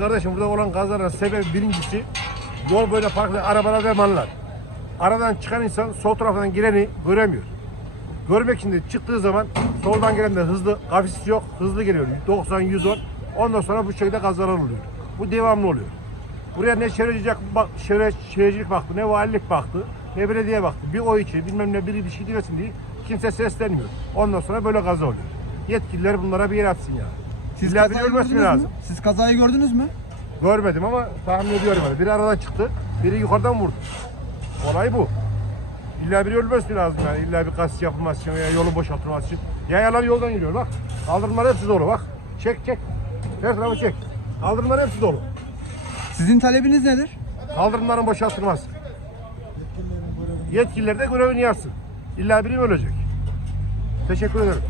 Kardeşim burada olan kazaların sebebi birincisi yol böyle parklı arabalar ve mallar. Aradan çıkan insan sol taraftan gireni göremiyor. Görmek için de çıktığı zaman soldan gelen de hızlı, kafis yok, hızlı geliyor. 90, 110. Ondan sonra bu şekilde kazalar oluyor. Bu devamlı oluyor. Buraya ne çevrecilik, bak, çevre, çevrecilik baktı, ne valilik baktı, ne belediye baktı. Bir o için bilmem ne bir şey diyorsun diye kimse seslenmiyor. Ondan sonra böyle kaza oluyor. Yetkililer bunlara bir yer atsın ya. Siz kazayı gördünüz lazım. mü? Siz kazayı gördünüz mü? Görmedim ama tahmin ediyorum. Yani. Biri aradan çıktı, biri yukarıdan vurdu. Olay bu. İlla biri ölmesi lazım yani. İlla bir kasis yapılması için veya yolu boşaltılması için. Yayalar yoldan yürüyor bak. Kaldırımlar hepsi dolu bak. Çek çek. Her tarafı çek. Kaldırımlar hepsi dolu. Sizin talebiniz nedir? Kaldırımların boşaltılması. Yetkililer de görevini yapsın. İlla biri ölecek? Teşekkür ederim.